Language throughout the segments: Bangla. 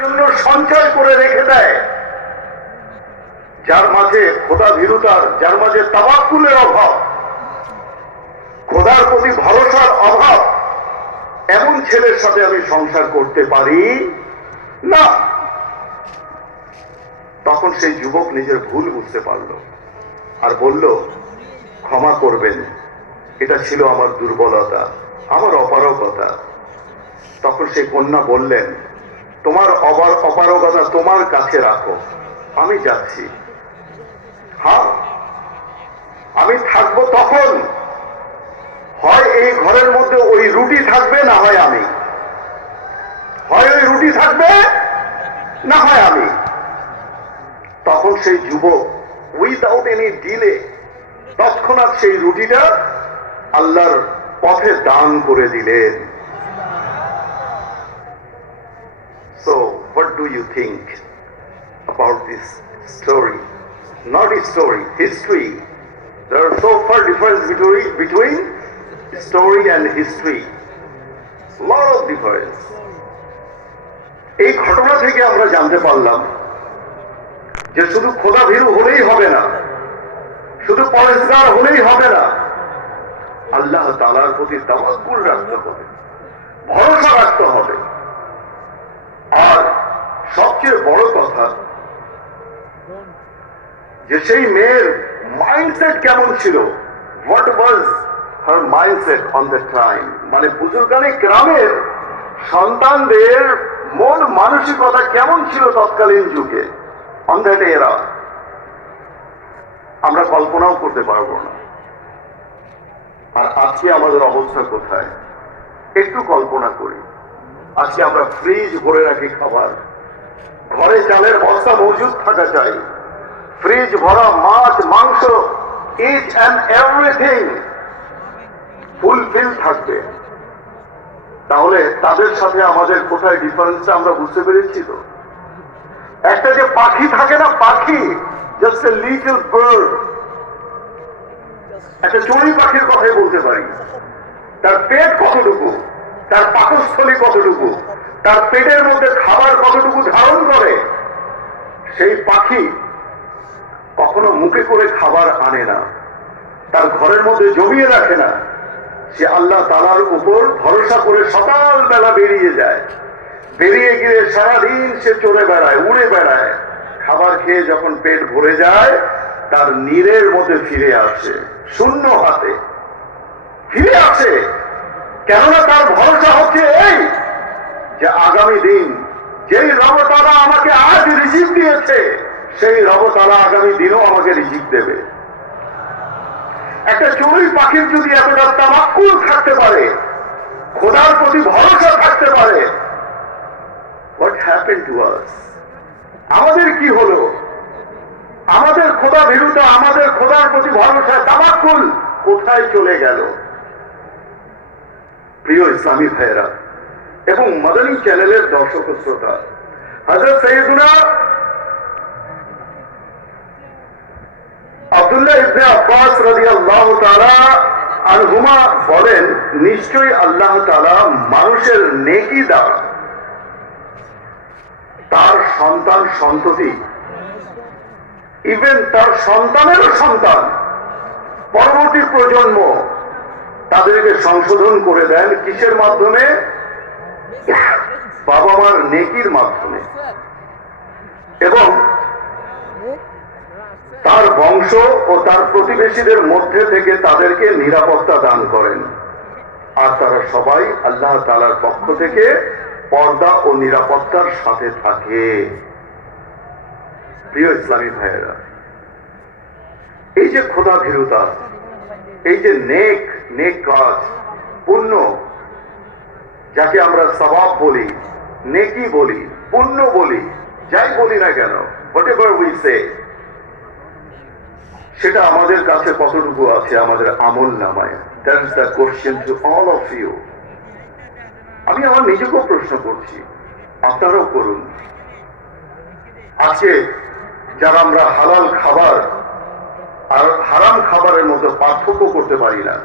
জন্য সঞ্চয় করে রেখে দেয়, যার মাঝে খোদা ভীরুতার, যার মাঝে তাওয়াক্কুলের অভাব, খোদার প্রতি ভরসার অভাব, এমন ছেলের সাথে আমি সংসার করতে পারি না। তখন সেই যুবক নিজের ভুল বুঝতে পারল আর বলল, ক্ষমা করবেন, এটা ছিল আমার দুর্বলতা, আমার অপারগতা। তখন সেই কন্যা বললেন, তোমার অপারগতা তোমার কাছে রাখো, আমি যাচ্ছি। হ্যাঁ, আমি থাকবো তখন হয় এই ঘরের মধ্যে ওই রুটি থাকবে, না হয় আমি, হয় ওই রুটি থাকবে না হয় আমি। তখন সেই যুবক উইদাউট এনি ডিলে তৎক্ষণাৎ সেই রুটিটা আল্লাহর পথে দান করে দিলেন। So what do you think about this story? Not a story, history. There are so far difference between story and history. Lot of difference. এই ঘটনা থেকে আমরা জানতে পারলাম যে শুধু খোদা ভীরু হলেই হবে না, শুধু পরেজগার হলেই হবে না, আল্লাহ তাআলার প্রতি তাওয়াক্কুল রাখতে হবে, ভরসা রাখতে হবে। আর সবচেয়ে বড় কথা যে সেই মেয়ের মাইন্ডসেট কেমন ছিল, what was her mindset on the time, মানে বুজুর্গানে গ্রামের সন্তানদের মন মানসিকতা কেমন ছিল তৎকালীন যুগে, অন দ্যাট এরা, আমরা কল্পনাও করতে পারবো না। আর আজকে আমাদের অবস্থা কোথায় একটু কল্পনা করি। আজকে আমরা ফ্রিজ ভরে রাখি খাবার, ঘরে চালের বস্তা মজুদ থাকা চাই, ফ্রিজ ভরা মাছ মাংস, ইচ অ্যান্ড এভরিথিং ফুলফিল থাকবে। তাহলে তাদের সাথে আমাদের কোথায় ডিফারেন্সটা আমরা বুঝতে পেরেছি তো? একটা যে পাখি থাকে না, পাখি, জাস্ট এ লিটল বার্ড, একটা চড়ুই পাখির কথাই বলতে পারি। তার পেট কতটুকু, তার পাকস্থলী কতটুকু, তার পেটের মধ্যে খাবার কতটুকু ধারণ করে, সেই পাখি কখনো মুখে করে খাবার আনে না, তার ঘরের মধ্যে জমিয়ে রাখে না। সে আল্লাহ তাআলার উপর ভরসা করে সকালবেলা বেরিয়ে যায়, বেরিয়ে গিয়ে সারাদিন সে চলে বেড়ায়, উড়ে বেড়ায়, খাবার খেয়ে যখন পেট ভরে যায় তার নীড়ের মধ্যে ফিরে আসে, শূন্য হাতে ফিরে আসে। কেননা তার ভরসা হচ্ছে এই যে আগামী দিন যেই রব তাআলা আমাকে আজ রিজিক দিয়েছে, সেই রব তাআলা আগামী দিনও আমাকে রিজিক দেবে। একটা চড়ুই পাখির যদি এতটা তাওয়াক্কুল থাকতে পারে, খোদার প্রতি ভরসা থাকতে পারে, what happened to us? আমাদের কি হলো? আমাদের খোদা ভীরুতা, আমাদের খোদার প্রতি ভরসা, তাওয়াক্কুল কোথায় চলে গেল? প্রিয় ইসলামী ভাইয়েরা এবং মাদানী চ্যানেলের দর্শক শ্রোতা, হযরত সাইয়েদুনা আব্দুল্লাহ ইবনে আব্বাস রাদিয়াল্লাহু তাআলা আনহুমা বলেন, নিশ্চয়ই আল্লাহ তাআলা মানুষের নেকি দ্বারা তার সন্তান সন্ততি, ইভেন তার সন্তানেরও সন্তান, পরবর্তী প্রজন্ম, তাদেরকে সংশোধন করে দেন কিসের মাধ্যমে? বাবা মার নেকির মাধ্যমে। এবং তার বংশ ও তার প্রতিবেশীদের মধ্যে থেকে তাদেরকে নিরাপত্তা দান করেন। আর তারা সবাই আল্লাহ তাআলার পক্ষ থেকে পর্দা ও নিরাপত্তার সাথে থাকে। প্রিয় ইসলামী ভাইয়েরা, এই যে খোদা ভীরুতা, এই যে নেক কাজ, পুণ্য, যাকে আমরা সওয়াব বলি, নেকি বলি, পুণ্য বলি, যাই বলি না কেন, whatever we say, সেটা আমাদের কাছে কতটুকু আছে আমাদের আমল নামায়? That is the question to all of you. আমি আমার নিজেকেও প্রশ্ন করছি, আপনারাও করুন। আজকে যারা আমরা হালাল খাবার আর হারাম খাবারের মধ্যে পার্থক্য করতে পারি না,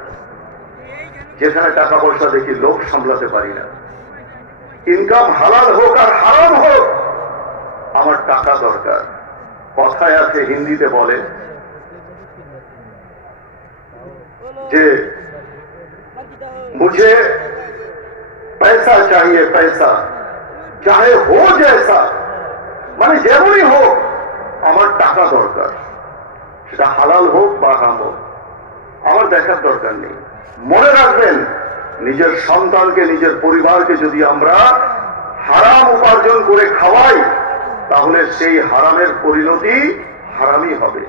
যেখানে টাকা পয়সা দেখি লোভ সামলাতে পারি না, ইনকাম হালাল হোক আর হারাম হোক টাকা দরকার। কথায় আছে, হিন্দিতে বলে যে মুঝে पैसा चाहिए पैसा चाहे हो जैसा, মানে যেমনই হোক আমার টাকা দরকার, সেটা হালাল হোক বা হারাম হোক আমার দেখার দরকার নেই। মনে রাখবেন, নিজের সন্তানকে, নিজের পরিবারকে যদি আমরা হারাম উপার্জন করে খাওয়াই, তাহলে সেই হারামের পরিণতি হারামই হবে,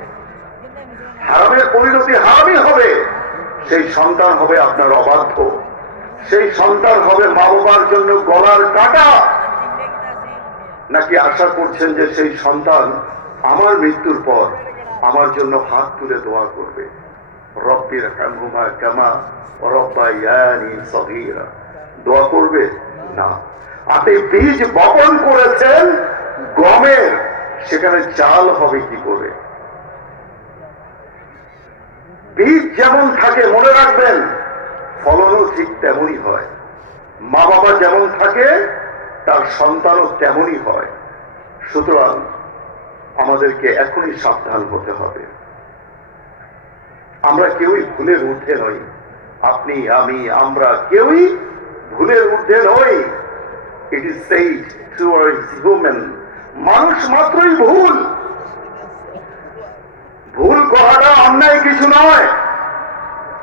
হারামের পরিণতি হারামই হবে। সেই সন্তান হবে আপনার অবাধ্য, সেই সন্তান হবে মা বাবার জন্য গলার কাটা। নাকি আশা করছেন যে সেই সন্তান আমার মৃত্যুর পর আমার জন্য হাত তুলে দোয়া করবে, রব্বির হামহুমা কামা রাব্বায়ানি সগীরা, দোয়া করবে না। আপনি বীজ বপন করেছেন গমের, সেখানে চাল হবে কি করে? বীজ যেমন থাকে মনে রাখবেন, ফলনও ঠিক তেমনই হয়। মা বাবা যেমন থাকে তার সন্তানও তেমনই হয়। সুতরাং আমাদেরকে এখনই সাবধান হতে হবে। আমরা কেউই ভুলের ঊর্ধ্বে নই, আপনি, আমি, আমরা কেউই ভুলের ঊর্ধ্বে নই। It is said towards human, মানুষ মাত্রই ভুল। ভুল করাটা অন্যায় কিছু নয়,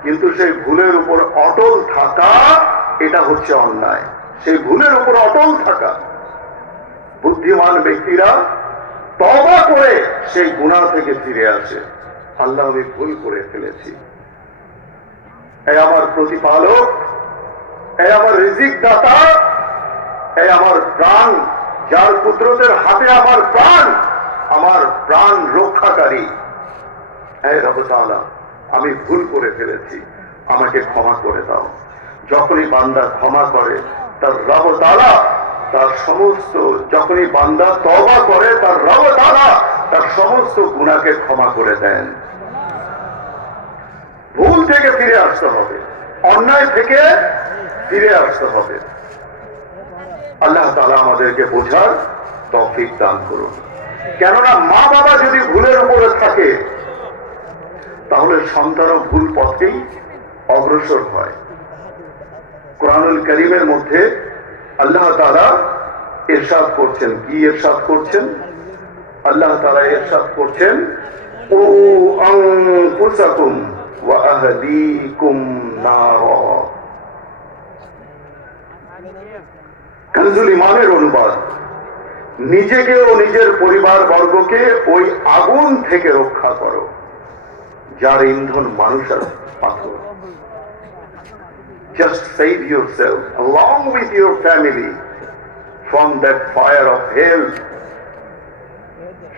কিন্তু সেই ভুলের উপর অটল থাকা, এটা হচ্ছে অন্যায়। সেই ভুলের উপর অটল থাকা, বুদ্ধিমান ব্যক্তিরা তওবা করে সেই গুনাহ থেকে ফিরে আসে। আল্লাহ, আমি ভুল করে ফেলেছি, এই আমার প্রতিপালক, এই আমার রিজিক দাতা, এই আমার প্রাণ, যার কুদরতের হাতে আমার প্রাণ রক্ষাকারী, হে রব তাআলা, আমি ভুল করে ফেলেছি, আমাকে ক্ষমা করে দাও। যখনই বান্দা ক্ষমা করে তার রব তাআলা তার সমস্ত, যখনই বান্দা তওবা করে তার রব তাআলা তার সমস্ত গুনাহকে ক্ষমা করে দেন। ভুল থেকে ফিরে আসতে হবে, অন্যায় থেকে ফিরে আসতে হবে। আল্লাহ তাআলা আমাদেরকে বোঝার তৌফিক দান করুন। কেননা মা বাবা যদি ভুলের উপরে থাকে, তাহলে সন্তানও ভুল পথেই অগ্রসর হয়। কোরআনুল কারীমের মধ্যে আল্লাহ তাআলা ইরশাদ করছেন, কি ইরশাদ করছেন? আল্লাহ তাআলা ইরশাদ করছেন, ও আনফুসাকুম ওয়া আহলিকুম নারা। কানজুল ইমানের অনুবাদ, নিজেকে ও নিজের পরিবার বর্গকে ওই আগুন থেকে রক্ষা করো যার ইন্ধন মানুষ আর পাথর। Just save yourself along with your family from that fire of hell.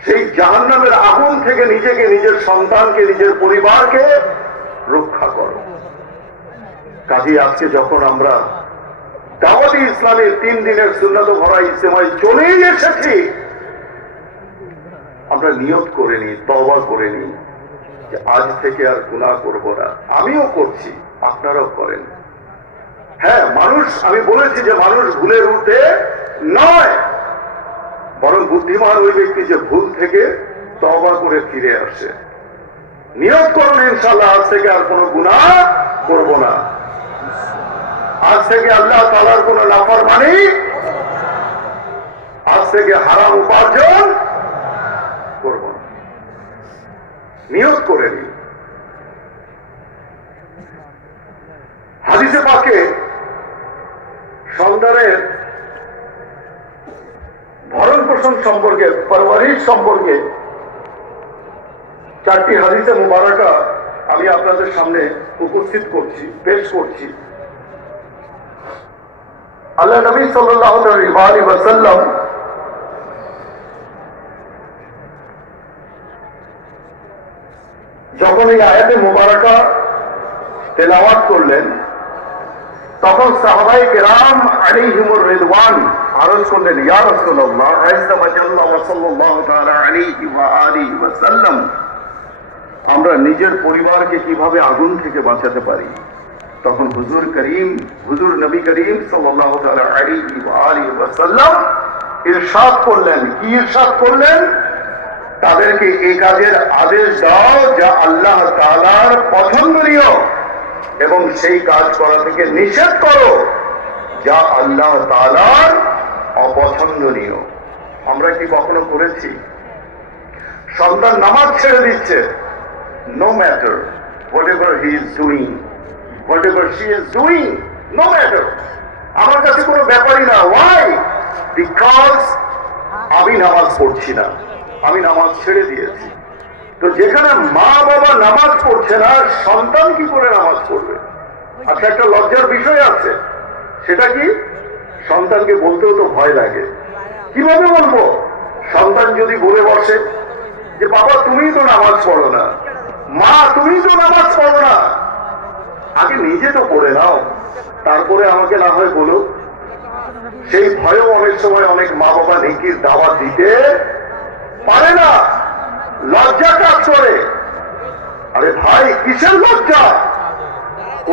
সেই জাহান্নামের আগুন থেকে নিজেকে, নিজের সন্তানকে, নিজের পরিবারকে রক্ষা করো। কাজেই আজকে যখন আমরা দাওয়াতি ইসলামের 3 দিনের সুন্নাত ভরা ইজতেমায় চলেই এসেছি, আমরা নিয়ত করে নিই, তওবা করে নিই যে আজ থেকে আর গুনাহ করব না। আমিও করছি, আপনারাও করেন। হ্যাঁ, মানুষ, আমি বলেছি যে মানুষ ভুলের ঊর্ধ্বে নয়, বরং বুদ্ধিমান ওই ব্যক্তি যে ভুল থেকে তওবা করে ফিরে আসে। নিয়ত করুন, ইনশাআল্লাহ আজ থেকে আর কোনো গুনাহ করব না, আজ থেকে আল্লাহ তাআলার কোনো নাফরমানি, আজ থেকে হারাম উপার্জন করব না। নিয়ত করে নিন। হাদিসে পাকে সন্তানের ভরণ পোষণ সম্পর্কে, পরওয়ারিশ সম্পর্কে 4টি হাদিসে মুবারাকা আমি আপনাদের সামনে উপস্থিত করছি, পেশ করছি। আল্লাহ নবী সাল্লাল্লাহু আলাইহি ওয়াসাল্লাম যখন এই আয়াতে মুবারাকা তেলাওয়াত করলেন, তখন সাহাবায়ে কেরাম আলাইহিমুর রিদওয়ান আরজ করলেন, ইয়া রাসূলুল্লাহ আযজা ওয়া জাল্লা ওয়া সাল্লাল্লাহু তাআলা আলাইহি ওয়া আলিহি ওয়া সাল্লাম, আমরা নিজের পরিবারকে কিভাবে আগুন থেকে বাঁচাতে পারি? তখন হুজুর নবী করিম সাল্লাল্লাহু তাআলা আলাইহি ওয়া আলিহি ওয়া সাল্লাম ইরশাদ করলেন, কি ইরশাদ করলেন? তাদেরকে এই কাজের আদেশ দাও যা আল্লাহ তাআলার পছন্দনীয়, এবং সেই কাজ করা থেকে নিষেধ করো যা আল্লাহ তাআলার অপছন্দনীয়। আমরা কি কখনো করেছি? সন্তান নামাজ ছেড়ে দিচ্ছে, no matter whatever he is doing, whatever she is doing, no matter, আমার কাছে কোনো ব্যাপারই না। why? because আমি নামাজ পড়ছি না, আমি নামাজ ছেড়ে দিয়েছি। তো যেখানে মা বাবা নামাজ পড়ছে না, সন্তান কি করে নামাজ পড়বে? আচ্ছা, একটা লজ্জার বিষয় আছে, সেটা কি? সন্তানকে বলতেও তো ভয় লাগে। কিভাবে বলবো? সন্তান যদি বলে বসে যে বাবা তুমি তো নামাজ পড়ো না, মা তুমি তো নামাজ পড়ো না, আগে নিজে তো পড়ে নাও, তারপরে আমাকে না হয় বলো। সেই ভয়েও অনেক সময় অনেক মা বাবা নেকির দাওয়াত দিতে পারে না, লজ্জা কাজ করে। আরে ভাই, কিসের লজ্জা?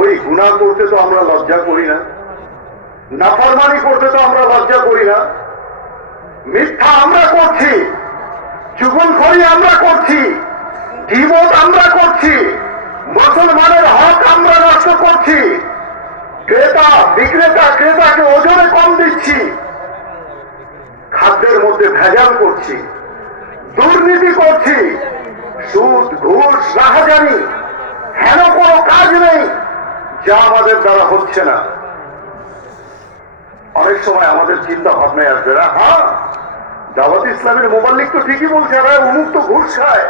ওই গুনাহ করতে তো আমরা লজ্জা করি না, নাফরমানি করতে তো আমরা লজ্জা করি না, মিথ্যা আমরা করছি, চুগলখড়ি আমরা করছি, গীবত আমরা করছি, মুসলমানের হক আমরা নষ্ট করছি, ক্রেতাকে ওজনে কম দিচ্ছি, খাদ্যের মধ্যে ভেজাল করছি, দুর্নীতি করছি, সুদ ঘুষ রাহাজানি, হেন কোনো কাজ নেই যা আমাদের দ্বারা হচ্ছে না। অনেক সময় আমাদের চিন্তা ভাবনায় আসবে, হ্যাঁ দাওয়াত ইসলামের মোবাল্লিক তো ঠিকই বলছে, অমুক তো ঘুষ খায়,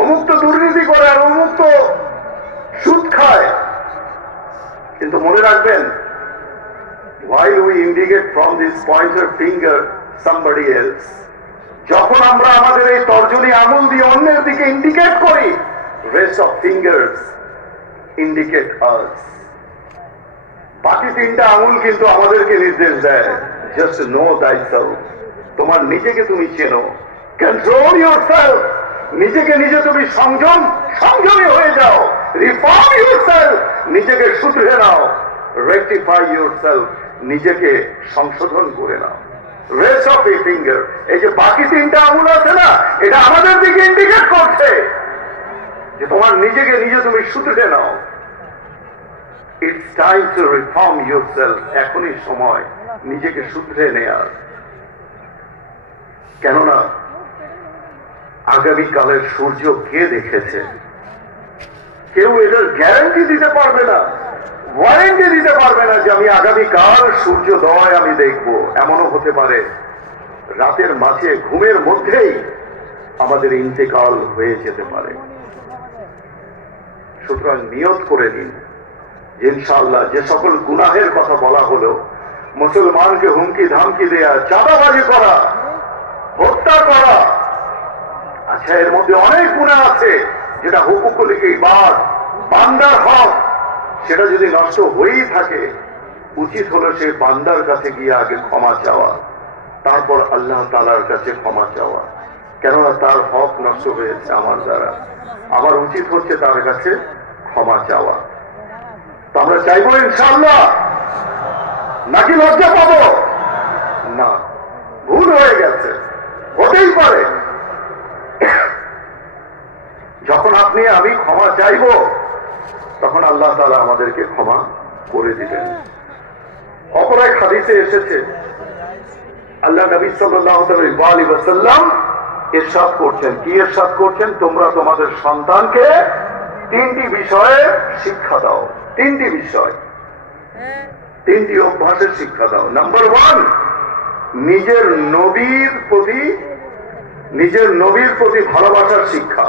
অমুক তো দুর্নীতি করে, আর অমুক তো সুদ খায়। কিন্তু মনে রাখবেন, while we indicate from this pointer finger somebody else, যখন আমরা আমাদের এই তর্জনী আঙুল দিয়ে অন্যের দিকে ইন্ডিকেট করি, rest of fingers indicate us. বাকি তিনটা আঙুল কিন্তু আমাদেরকে নির্দেশ দেয়, just know thyself, তোমার নিজেকে তুমি চেনো, control yourself, নিজেকে নিজে তুমি সংযমী হয়ে যাও, reform yourself, নিজেকে শুধরে নাও, rectify yourself, নিজেকে সংশোধন করে নাও। rest of a finger, এই যে বাকি তিনটা আঙুল আছে না, এটা আমাদের দিকে ইন্ডিকেট করছে যে তোমার নিজেকে নিজে তুমি শুধরে নাও। It's time to reform yourself, এখনই সময় নিজেকে শুধরে নেয়ার। কেননা আগামীকালের সূর্য কে দেখেছে? কেউ এটার গ্যারান্টি দিতে পারবে না, ওয়ারেন্টি দিতে পারবে না যে আমি আগামীকাল সূর্যোদয় আমি দেখব। এমনও হতে পারে রাতের মাঝে ঘুমের মধ্যেই আমাদের ইন্তেকাল হয়ে যেতে পারে। সুতরাং নিয়ত করে নিন যে ইনশাআল্লাহ যে সকল গুনাহের কথা বলা হলো, মুসলমানকে হুমকি ধামকি দেয়া, চাঁদাবাজি করা, হত্যা করা, আচ্ছা এর মধ্যে অনেক গুনাহ আছে যেটা হুকুকুল ইবাদ, বান্দার হক, সেটা যদি নষ্ট হয়েই থাকে, উচিত হলো সে বান্দার কাছে গিয়ে আগে ক্ষমা চাওয়া, তারপর আল্লাহ তাআলার কাছে ক্ষমা চাওয়া। কেননা তার হক নষ্ট হয়েছে আমার দ্বারা, আমার উচিত হচ্ছে তার কাছে ক্ষমা চাওয়া। তো আমরা চাইবো ইনশাআল্লাহ, নাকি লজ্জা পাবো? না, ভুল হয়ে গেছে, হতেই পারে। যখন আপনি আমি ক্ষমা চাইবো, তখন আল্লাহ তাআলা আমাদেরকে ক্ষমা করে দিবেন। অপর এক হাদিসে এসেছে, আল্লাহ নবী সাল্লাল্লাহু আলাইহি ওয়াসাল্লাম ইরশাদ করছেন, কি ইরশাদ করছেন? তোমরা তোমাদের সন্তানকে তিনটি বিষয়ে শিক্ষা দাও, তিনটি বিষয়, তিনটি অভ্যাসের শিক্ষা দাও। নাম্বার 1, নিজের নবীর প্রতি ভালোবাসার শিক্ষা,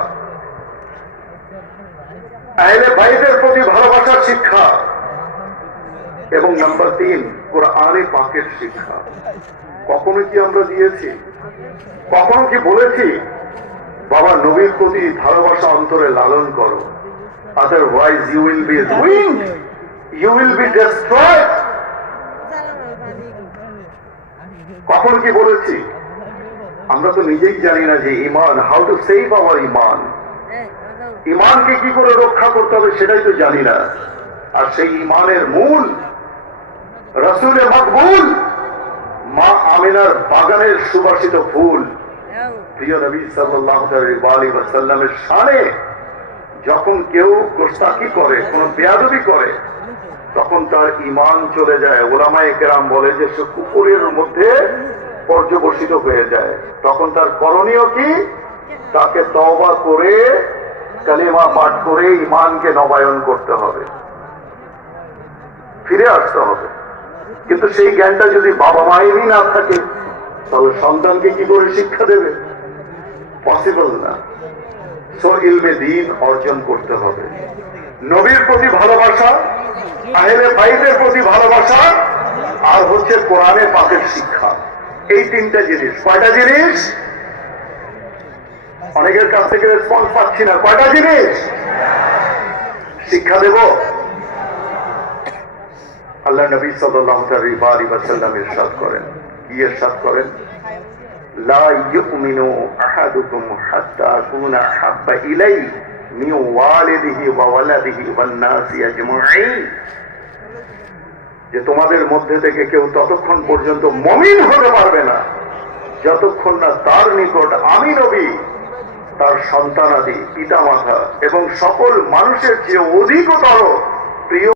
আহলে বাইতের প্রতি ভালোবাসার শিক্ষা, এবং নাম্বার 3, কোরআনে পাকের শিক্ষা। কখনো কি আমরা দিয়েছি? কখনো কি বলেছি বাবা নবীর প্রতি ভালোবাসা অন্তরে লালন করো, otherwise you will be ruined, you will be destroyed? কখনো কি বলেছি? আমরা তো নিজেই জানি না যে ঈমান, হাউ টু সেভ আওয়ার ঈমান, ঈমানকে কি করে রক্ষা করতে হবে সেটাই তো জানি না। আর সেই ঈমানের মূল রাসূলে মকবুল মা আমিনার বাগানের সুবাসিত ফুল প্রিয় নবী সাল্লাল্লাহু আলাইহি ওয়াসাল্লামের শানে যখন কেউ গোস্তাকি করে, কোন বেয়াদবি করে, তখন তার ঈমান চলে যায়। উলামায়ে কেরাম বলে যে সে কুফরের মধ্যে পর্যবসিত হয়ে যায়। তখন তার করণীয় কি? তাকে তওবা করে কালিমা পাঠ করে ঈমানকে নবায়ন করতে হবে, ফিরে আসতে হবে। কিন্তু সেই জ্ঞানটা যদি বাবা মায়েরই না থাকে, তাহলে সন্তানকে কি করে শিক্ষা দেবে? পসিবল না। সো ইলমে দ্বীন অর্জন করতে হবে। নবীর প্রতি ভালোবাসা, আহলে বাইতের প্রতি ভালোবাসা, আর হচ্ছে কোরআনে পাকের শিক্ষা। এই তিনটা জিনিস। কয়টা জিনিস? অনেকের কাছ থেকে রেসপন্স পাচ্ছি না। কয়টা জিনিস শিক্ষা দেব? আল্লাহ নবী সাল্লাল্লাহু আলাইহি ওয়াসাল্লাম ইরশাদ করেন, কি ইরশাদ করেন? লা ইউমিনু আহাদুকুম হাত্তা আকুনা হাব্বা ইলাইহি মিন ওয়ালিদিহি ওয়া ওয়ালাদিহি ওয়ান নাসি আজমাইন। যে তোমাদের মধ্যে থেকে কেউ ততক্ষণ পর্যন্ত মুমিন হতে পারবে না যতক্ষণ না তার নিকট আমি নবী, তার সন্তানাদি, পিতামাতা এবং সকল মানুষের চেয়ে অধিকতর প্রিয়